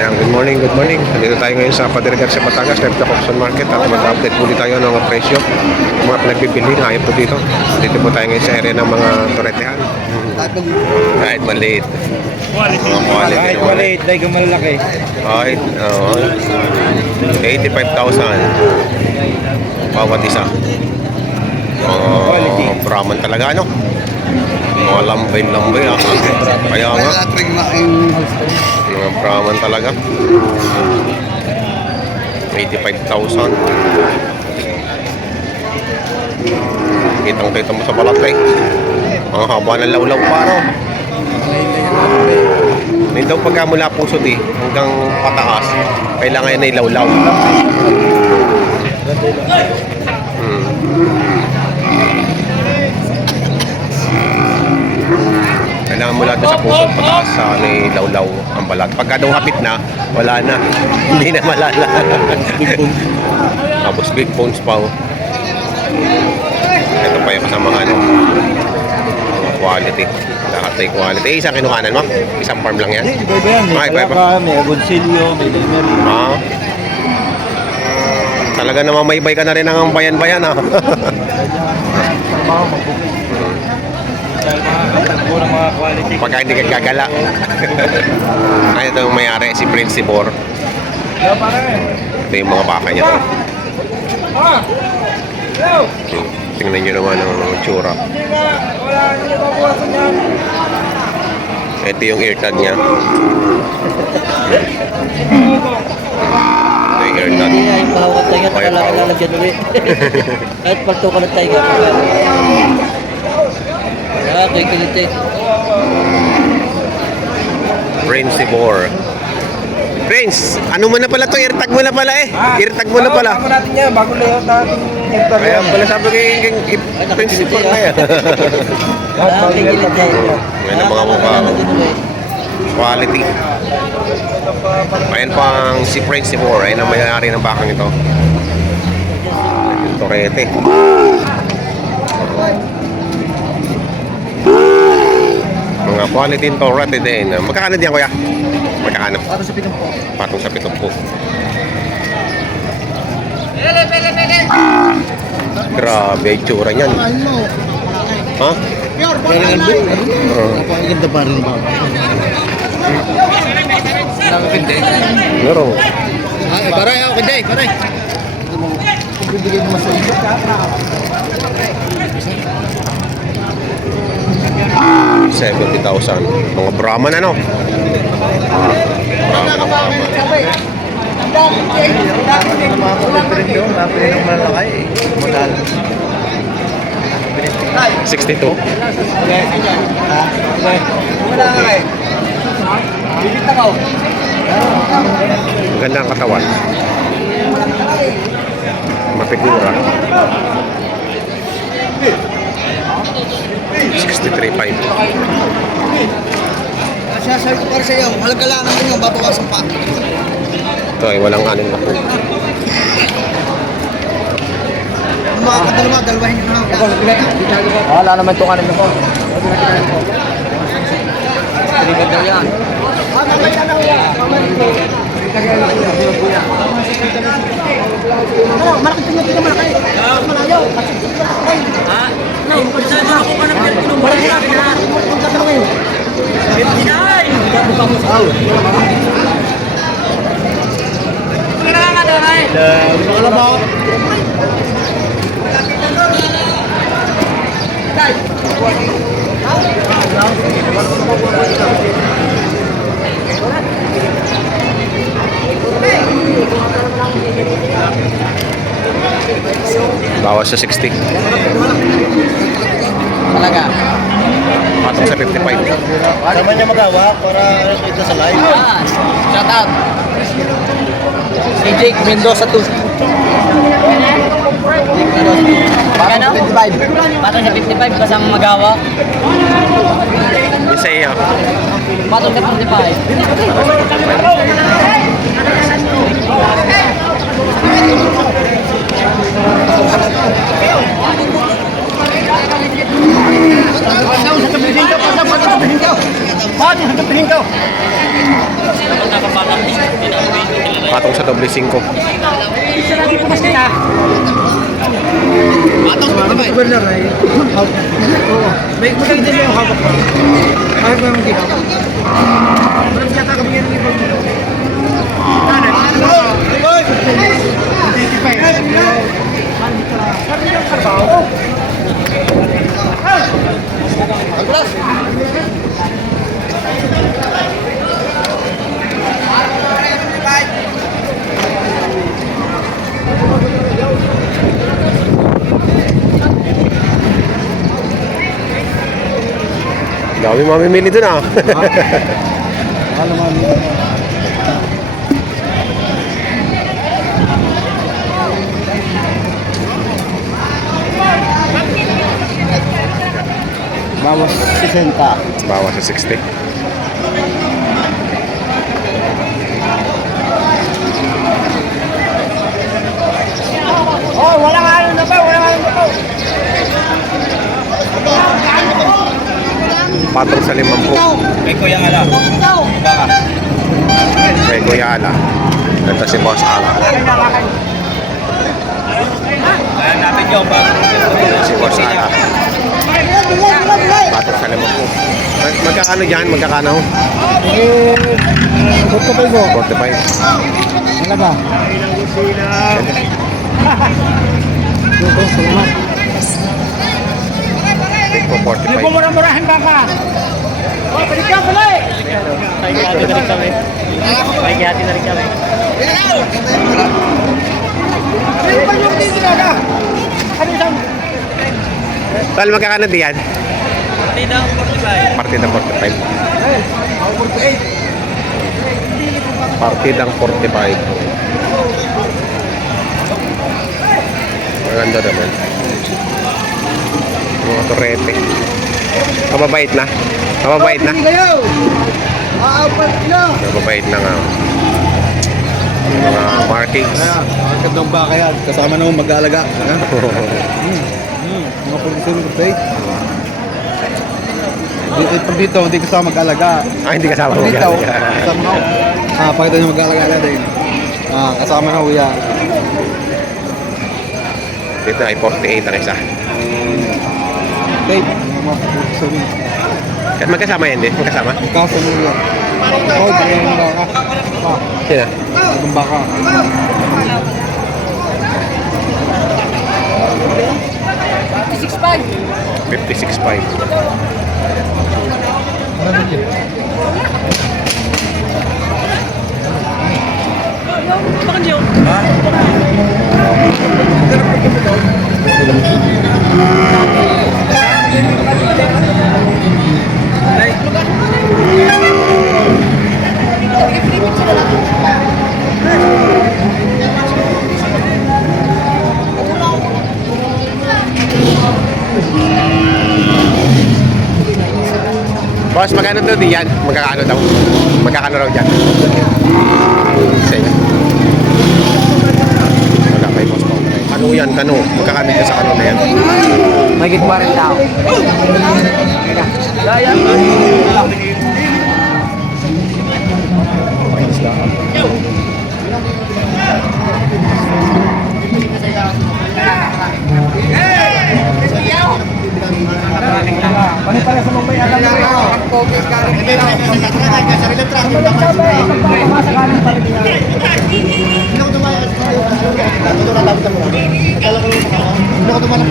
Ayan, good morning, good morning. Nandito tayo ngayon sa Padre Garcia, Batangas, Left Auction Market at mag-update po tayo ng mga presyo, mga pinagbibili na ayaw po dito. Dito po tayo ngayon sa area ng mga toretehan. Kahit maliit. Mga quality. Kahit maliit, dahil kung malalaki. Kahit, 85,000. Bawat isa. Brahman talaga, ano? Mga lambay-lambay, Kaya nga. Mga Brahman talaga. 85,000. Kitang-kita mo sa balat, ang haba ng lawlaw pa, no? May daw pagka mula pusod, hanggang pataas, kailangan yan ay lawlaw. Kailangan mula doon sa puso pataas sa may lawlaw ang balat. Pagka daw hapit na, wala na. Hindi na malala. Tapos big bones pa. Ito pa yung kasama mga quality. Lahat ay quality. Isang kinuhanan mo? Isang farm lang yan? Hindi, iba yan. May Palaka, may Agoncillo, may Lemery. Talaga namang may bay ka na rin ang bayan-bayan, Mga quality. Pagka hindi ka gagala. Ano ito yung mayari, si Prince Sibor. Ito yung mga baka niya. Tingnan nyo naman ang tsura. Ito yung ear tag niya. Ito yung ear tag. Ay, bahawat tayo at lalagyan ulit. Kahit palto ka ng tayo. Okay, kilite. Prince Sibor. Prince, ano mo na pala to? Ear tag mo na pala Ear tag mo na pala. Tama natin yan, bago layout natin. Kaya pala sabi ko yung Prince Sibor na yan. Okay, kilite. Yan ang mga mukha. Quality. Ayan pang si Prince Sibor. Ayan ang may-ari ng bakang ito. Ito rete. Mga quality nito rete din. Magkakano diyan, kuya? Magkakano? Para sa pitong po. Patong sa 7. Grabe yung tsura niyan. Ha? Ang ganda pa rin ba? Meron. Paray, okay, paray. Kung bibigyan mo sa iyo. 70,000. Mga Brahman, ano? Brahman. Modal. 62. Ganda ang katawan. Mapigura. 63.5. Sasabi ko para sa iyo, halaga lang naman yung babawasan pa. Ito ay walang anin na po. Ang mga kadalawa, dalawahin nyo na. Wala naman itong kanin na po. Tingnan daw yan. Malaki tingnan tingnan malaki. Malayo. Ha? No, saan ako ka nang pinulong? Malaki na. Kung tatanungin. Hinay. Wala ba? Bawas sa 60. Talaga. Patong sa 55. Sama niya magawa para ito sa live. Shout out. Si Jake Mendoza 2. Magkano? 55. Patong sa 55 kasama magawa. Isa iyo. Patong sa 55. Patong sa doble 5. Isa lagi po kasi na. Governor ay may maganda din yung hawak ko. Ay, ba yung dito? Mas kata kami yan ng ibang dito. Dami mamimili dun ah. Alam mo. Bawas 60. Bawas sa 60. Oh, walang ano na ba? Walang ano na ba? Patong sa 50. Kay Kuya Ala. Baka. Kay Kuya Ala. Ito si Boss Ala. Ayan natin yung Si Boss Ala. Patong sa 50. Magkakano dyan? Magkakano? Gusto pa mo? 45. Ano ba? Gusto, salamat. Big po 45. murah-murahin baka. Oh, balik ka pala eh. Paghihati na rin kami. Paghihati na rin kami. Ano ba yung dito na? Ano isang? Tal, magkakano diyan? Partida 45. Partidang 45. Ako 48. Partidang 45. Maganda naman. Mga torete. Mababait na. Mababait na. Hindi kayo. Aapat na. Mababait na nga. Yung mga markings. Ang gandang baka yan. Kasama na mag-aalaga. Mga producer ng kapay. Pag dito, hindi kasama mag-aalaga. Ah, hindi kasama Pag mo dito, kasama na ako. Pakita nyo mag-aalaga din. Kasama na ako yan. Dito ay 48 ang isa. Dave, mga producer nyo. Magkasama yan din? Magkasama? Kasama nyo yan. Ako, dahil ng baka. Sino? Ng baka. 56.5. Boss, magkano daw diyan? Magkakano daw? Magkakano raw dyan? Sige. Wala kay boss ko. Ano yan? Kano? Magkakano dyan sa kano na yan? Magiging 40 tao. Pare-pare sa Mumbai, alam mo rin. Focus ka rin. Sarilang truck. Hindi ako dumayan. Hindi ako dumayan.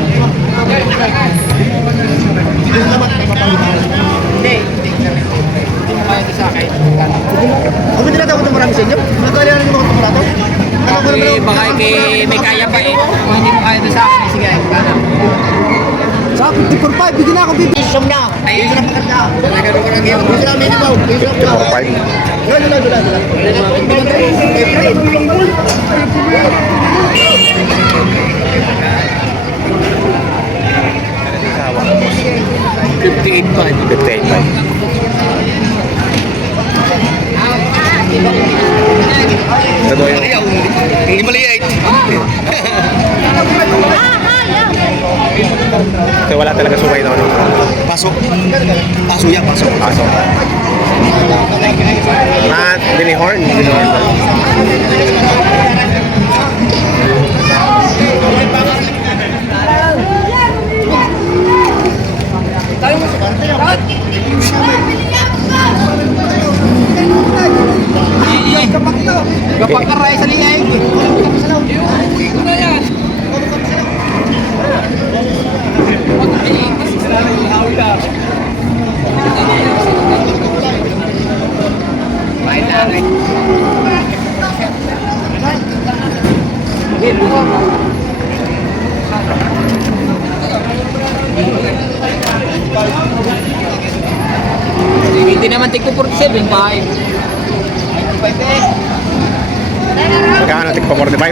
Hindi. Hindi sa akin. Kung hindi natin ako marami sa inyo, nagkalian na naman ako tumurato. Baka may kaya pa eh. Kung hindi mo kaya doon sa akin, sige. Sa 54.5, bigyan na ako dito. Isom na. Isom na pagkata. Isom na minimum. Isom na. 4-5. Dula. 58.5. Ito daw yung... Hindi maliit. Ito wala talaga sumay daw. Pasok. Pasok yan, pasok. Aso. Matt, binihorn. Binihorn. Kapakaray sa liay. Uwi ko na yan. Hindi naman tigko 47, 5. 95 eh. Magkano tigpa 45?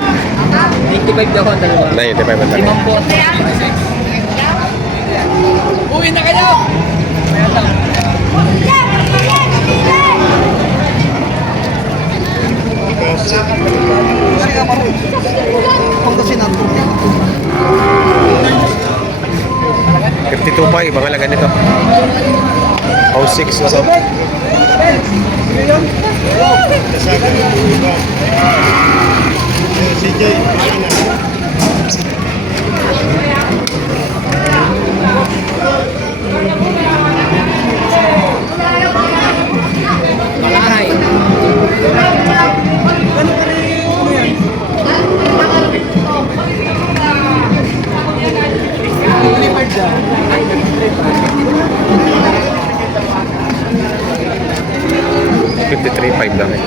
95 daw ang dalawa. 95 ang dalawa. Limang po. Uwi na kayo! Kaya lang. $52 pa, ibang halaga nito. 06 na so. Malahay. $53.5 lang eh.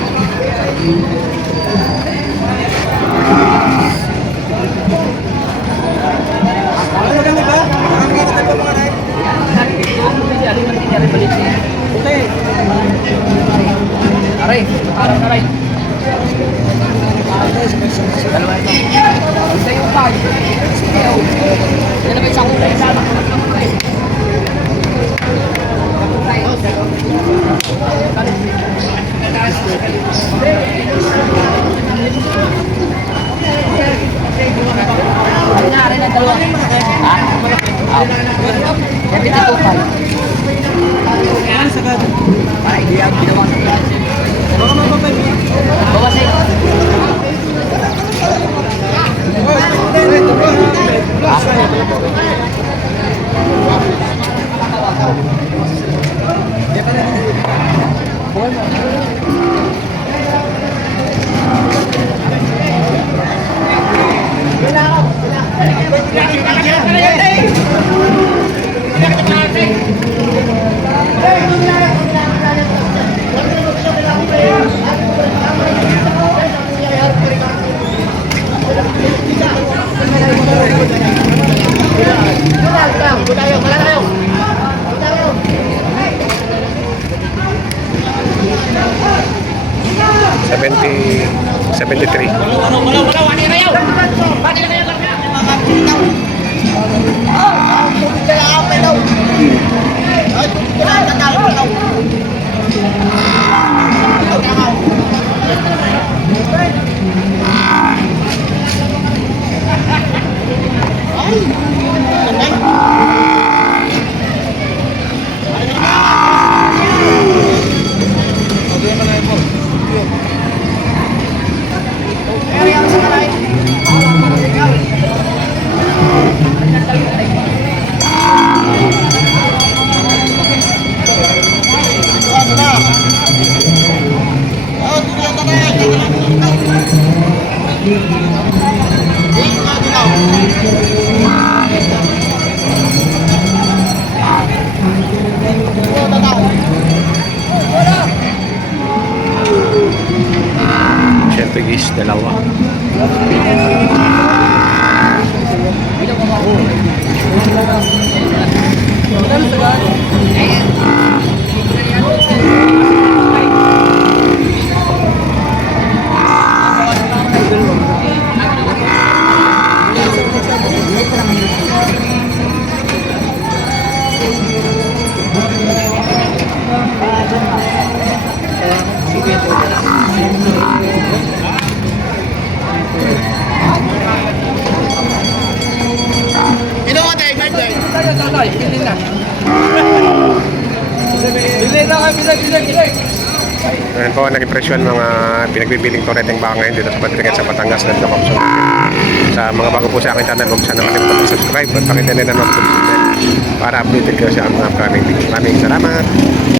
Aray, parang aray. Dalawa ito. Isa yung tag. Yan na ba isang kulay sana? Nangyari na dalawa. Ha? Yan dito pa. Ay, di ang ginawa sa klase. Bawasin. $73. Siyempre guys, dalawa. Tatay, bilhin na. Bilhin na kayo, bilhin. Ayan po, naging presyo ng mga pinagbibiling torreteng baka ngayon dito sa Padrigan sa Batangas ng Locomson. Sa mga bago po sa akin channel, huwag sana kalimutan mag-subscribe at pakita nila ng notification bell para updated kayo sa mga upcoming video. Maraming salamat!